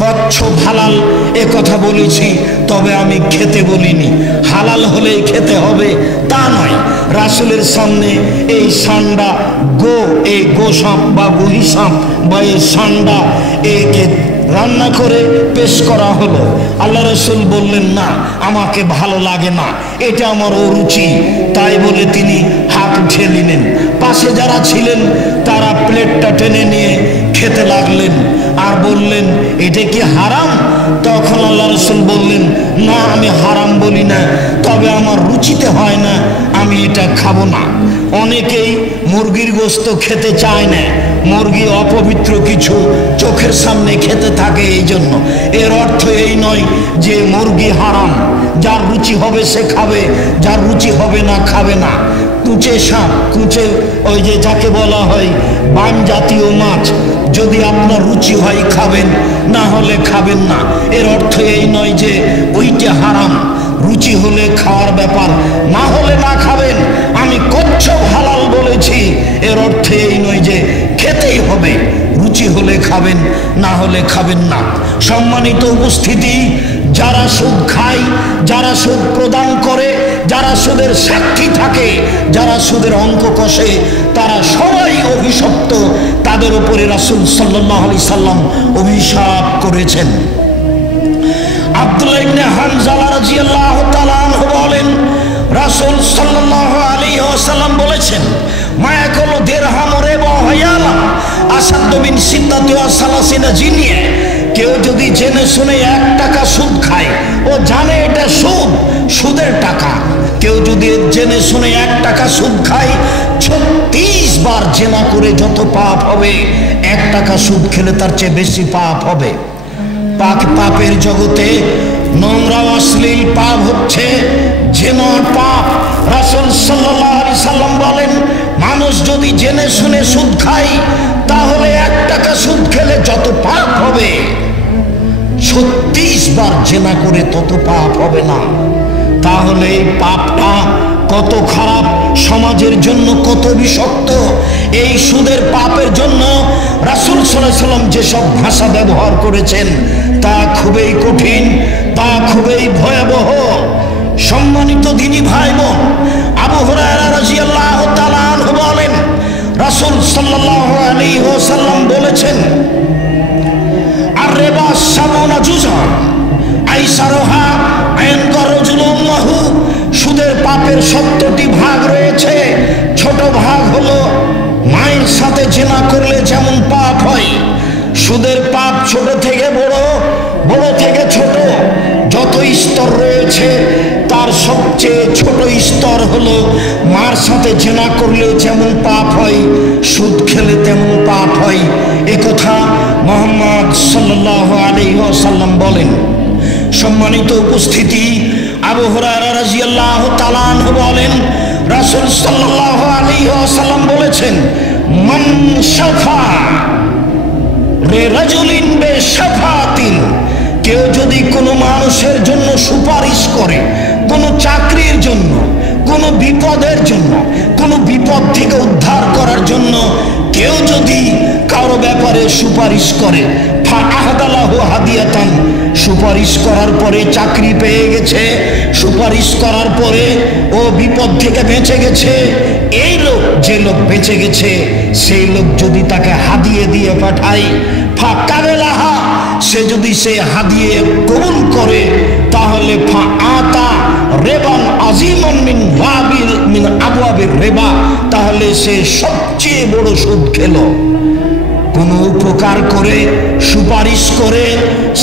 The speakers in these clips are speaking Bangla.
কচ্ছপ হালাল এ কথা বলেছি, তবে আমি খেতে বলিনি। হালাল হলেই খেতে হবে তা নয়। রাসূলের সামনে এই সান্ডা এই গোসাপ বা গহিসাপ বা এই সান্ডা একে রান্না করে পেশ করা হলো। আল্লাহ রাসূল বললেন, না, আমাকে ভালো লাগে না, এটা আমার অরুচি। তাই বলে তিনি হাত উঠিয়ে নিলেন। পাশে যারা ছিলেন তারা প্লেটটা টেনে নিয়ে খেতে লাগলেন আর বললেন, এটা কি হারাম? তখন আল্লাহ রাসূল বললেন, না, আমি হারাম বলি না, তবে আমার রুচিতে হয় না, আমি এটা খাবো না। অনেকেই মুরগির গোশত খেতে চায় না, মুরগি অপবিত্র কিছু চোখের সামনে খেতে থাকে, এই জন্য। এর অর্থ এই নয় যে মুরগি হারাম। যার রুচি হবে সে খাবে, যার রুচি হবে না খাবে না। কুঁচে সাপ, কুঁচে ওই যে যাকে বলা হয় বান জাতীয় মাছ, যদি আপনার রুচি হয় খাবেন, না হলে খাবেন না। এর অর্থ এই নয় যে ওইটা হারাম। রুচি হলে খাওয়ার ব্যাপার, না হলে না খাবেন। আমি কচ্ছপ হালাল বলেছি, এর অর্থ এই নয় যে খেতেই হবে। রুচি হলে খাবেন, না হলে খাবেন না। সম্মানিত উপস্থিতি, যারা সুদ খায়, যারা সুদ প্রদান করে, যারা সুদের সাক্ষী থাকে, যারা সুদের অঙ্ক কষে, তারা সবাই অভিশপ্ত। তাদের উপরে রাসূল সাল্লাল্লাহু আলাইহি সাল্লাম অভিশাপ করেছেন। আব্দুল্লাহ ইবনে হানজালা রাদিয়াল্লাহু তাআলা আনহু বলেন, রাসূল সাল্লাল্লাহু আলাইহি ওয়াসাল্লাম বলেছেন, মা ইয়াকুলু দিরহাম রিবা হায়ালা আসাদ্দু মিন সিদ্দাতি ওয়া সালাসিনা জিনিয়া। কেউ যদি জেনে শুনে 1 টাকা সুদ খায়, ও জানে এটা সুদ, সুদের টাকা। কেউ যদি জেনে শুনে 1 টাকা সুদ খায়, 36 বার জেনা করে যত পাপ হবে, 1 টাকা সুদ খেলে তার চেয়ে বেশি পাপ হবে। পাপের জগতে নোংরা অশ্লীল পাপ হচ্ছে জেনার পাপ। রাসূল সাল্লাল্লাহু আলাইহি সাল্লাম বলেন, মানুষ যদি জেনে শুনে সুদ খায়, তাহলে 1 টাকা সুদ খেলে যত পাপ হবে, 36 বার জেনা করে তত পাপ হবে না। তাহলে এই পাপটা কত খারাপ, সমাজের জন্য কত বিষাক্ত। এই সুদের পাপের জন্য রাসূল সাল্লাল্লাহু আলাইহি সাল্লাম যেসব ভাষা ব্যবহার করেছেন তা খুবই কঠিন, তা খুবই ভয়াবহ। সম্মানিত দিনী ভাই বোন, আবু হুরায়রা রাদিয়াল্লাহু তাআলা আনহু বলেন, রাসূল সাল্লাল্লাহু আলাইহি ওয়াসাল্লাম বলেছেন, আর রিবা সাবুনা জুজান আইসারুহা আইন করজুলুম মাহু। সুদের পাপের 70টি ভাগ রয়েছে। ছোট ভাগ হলো মায়ের সাথে জিনা করলে যেমন পাপ হয়। সুদের পাপ ছোট থেকে বড়, বড় থেকে ছোট, যত স্তর রয়েছে তার সবচেয়ে ছোট স্তর হলো মার সাথে জিনা করলে যেমন পাপ হয়, সুদ খেলে তেমন পাপ হয়। এ কথা মুহাম্মদ সাল্লাল্লাহু আলাইহি ওয়াসাল্লাম বলেন। সম্মানিত উপস্থিতি, আবু হুরায়রা রাদিয়াল্লাহু তাআলা আনহু বলেন, রাসূল সাল্লাল্লাহু আলাইহি ওয়াসাল্লাম বলেছেন, মান শাফা লিরাজুলিন বিশাফাতিন। কেউ যদি কোনো মানুষের জন্য সুপারিশ করে, কোনো চাকরির জন্য, কোনো বিপদের জন্য, কোনো বিপদ থেকে উদ্ধার করার জন্য কেউ যদি কারো ব্যাপারে সুপারিশ করে, ফাআহদালাহু হাদিয়াতান, সুপারিশ করার পরে চাকরি পেয়ে গেছে, সুপারিশ করার পরে ও বিপদ থেকে বেঁচে গেছে, এই লোক, যে লোক বেঁচে গেছে সেই লোক যদি তাকে হাদিয়ে দিয়ে পাঠায়, ফাকাবেলাহা, সে যদি সে হাদিয়ে কবুল করে, তাহলে ফাআতা রিবান আযীমান মিন আবওয়াবির রিবা, তাহলে সে সবচেয়ে বড় সুদ খেলো। কোনো উপকার করে, সুপারিশ করে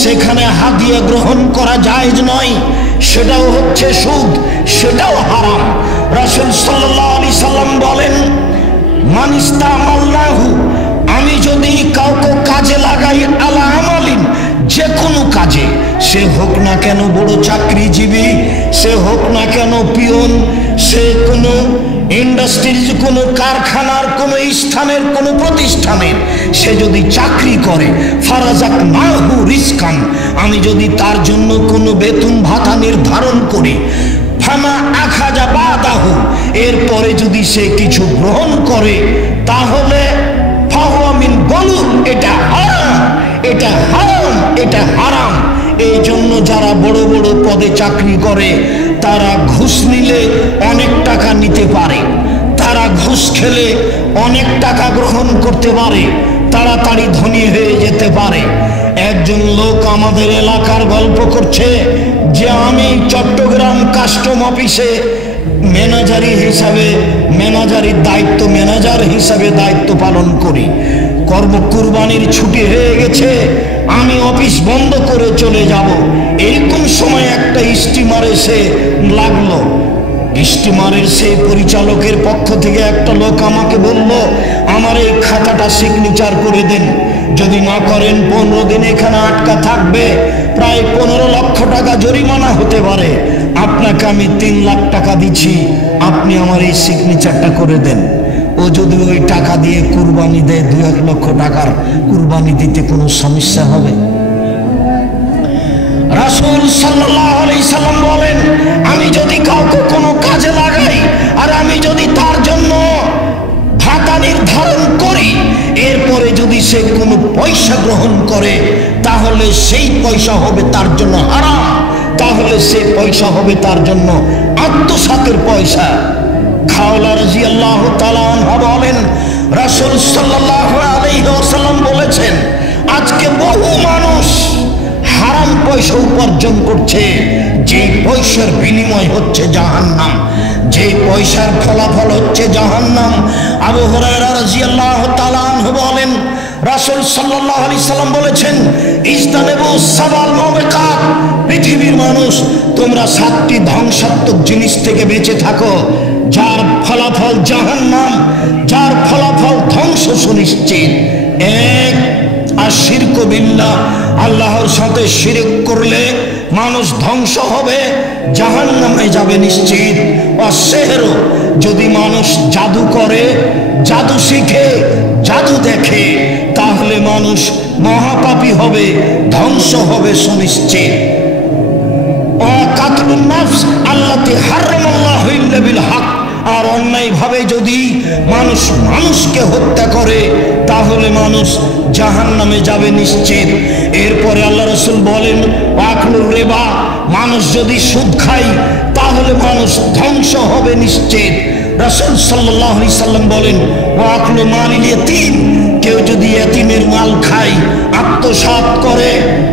সেখানে হাদিয়া গ্রহণ করা জায়েজ নয়, সেটাও হচ্ছে সুদ, সেটাও হারাম। রাসূল সাল্লাল্লাহু আলাইহি সাল্লাম বলেন, মান ইস্তামাল্লাহু, আমি যদি কাউকে কাজে লাগাই, আলা আমালিন, যে কোনো কাজে, সে হোক না কেন বড় চাকরিজীবী, সে হোক না কেন পিয়ন, সে কোনো ইন্ডাস্ট্রিজ, কোনো কারখানার, কোনো স্থানের, কোনো প্রতিষ্ঠানের সে যদি চাকরি করে, ফারাযাকনাহু রিজকান, আমি যদি তার জন্য কোনো বেতন ভাতা নির্ধারণ করি, ফামা আখাযা বাদাহু, এরপরে যদি সে কিছু গ্রহণ করে, তাহলে ফাহুয়া মিন গলুল, এটা হারাম, এটা হারাম। এ এটা হারাম। এই জন্য যারা বড় বড় পদে চাকরি করে তারা ঘুষ নিলে অনেক টাকা নিতে পারে, তারা ঘুষ খেলে অনেক টাকা গ্রহণ করতে পারে, তাড়াতাড়ি ধনী হয়ে যেতে পারে। একজন লোক আমাদের এলাকার গল্প করছে যে আমি চট্টগ্রাম কাস্টম অফিসে ম্যানেজার হিসাবে দায়িত্ব পালন করি। কুরবানির ছুটি হয়ে গেছে, আমি অফিস বন্ধ করে চলে যাব। এইরকম সময় একটা স্টিমার এসে লাগলো। স্টিমারের সেই পরিচালকের পক্ষ থেকে একটা লোক আমাকে বলল, আমার এই খাতাটা সিগনেচার করে দেন, যদি না করেন 15 দিন এখানে আটকা থাকবে, প্রায় 15 লক্ষ টাকা জরিমানা হতে পারে। আপনাকে আমি 3 লাখ টাকা দিচ্ছি, আপনি আমার এই সিগনেচারটা করে দেন। ও যদি ওই টাকা দিয়ে কুরবানি দেয়, 2 লক্ষ টাকার কুরবানি দিতে কোনো সমস্যা হবে? রাসূল সাল্লাল্লাহু আলাইহি সাল্লাম বলেন, আমি যদি কাউকে কোনো কাজে লাগাই আর আমি যদি তার জন্য ভাতা নির্ধারণ করি, এরপরে যদি সে কোনো পয়সা গ্রহণ করে তাহলে সেই পয়সা হবে তার জন্য হারাম, তাহলে সেই পয়সা হবে তার জন্য আত্মসাতের পয়সা। খাওলা রাদিয়াল্লাহু তাআলা আনহা বলেন, রাসূল সাল্লাল্লাহু আলাইহি ওয়াসাল্লাম বলেছেন, আজকে বহু মানুষ হারাম পয়সা উপার্জন করছে, যে পয়সার বিনিময় হচ্ছে জাহান্নাম, যে পয়সার ফলাফল হচ্ছে জাহান্নাম। আবু হুরায়রা রাদিয়াল্লাহু তাআলা আনহু বলেন, রাসূল সাল্লাল্লাহু আলাইহি সাল্লাম বলেছেন, ইজতানিবু সাবাল মুবিকাত, পৃথিবীর মানুষ তোমরা 7টি ধ্বংসাত্মক জিনিস থেকে বেঁচে থাকো, যার ফলাফল জাহান্নাম, যার ফলাফল ধ্বংস সুনিশ্চিত। এক, আশিরকু বিল্লাহ, আল্লাহর সাথে শিরক করলে মানুষ ধ্বংস হবে, জাহান্নামে যাবে নিশ্চিত। অসেহর, যদি মানুষ জাদু করে, জাদু শিখে, জাদু দেখে, তাহলে মানুষ মহাপাপী হবে, ধ্বংস হবে সুনিশ্চিত। কাতলুন নাফস আল্লাতী হারামাল্লাহু ইল্লা বিল হক, আর অন্যায়ভাবে যদি মানুষ মানুষকে হত্যা করে তাহলে মানুষ জাহান্নামে যাবে নিশ্চিত। এরপরে আল্লাহ রাসূল বলেন, আকলুর রিবা, মানুষ যদি সুদ খায় তাহলে মানুষ ধ্বংস হবে নিশ্চিত। রাসূল সাল্লাল্লাহু আলাইহি সাল্লাম বলেন, আকলু মালিল ইয়াতীম, কেউ যদি ইয়াতীমের মাল খায়, আত্মসাৎ করে,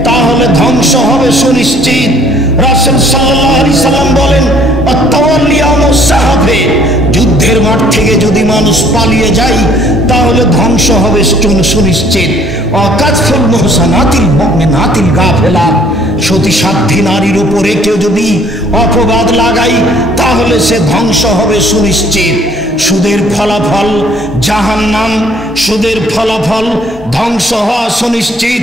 তাহলে ধ্বংস হবে সুনিশ্চিত। রাসূল সাল্লাল্লাহু আলাইহি সাল্লাম বলেন, যুদ্ধের মাঠ থেকে যদি মানুষ পালিয়ে যায় তাহলে ধ্বংস হবে সুনিশ্চিত। অকাজফুল মুহসানাতিল মুমিনাতিল গাফিলাত, সতী সাধ্বী নারীর উপরে কেউ যদি অপবাদ লাগায় তাহলে সে ধ্বংস হবে সুনিশ্চিত। সুদের ফলাফল জাহান্নাম, সুদের ফলাফল ধ্বংস হওয়া সুনিশ্চিত।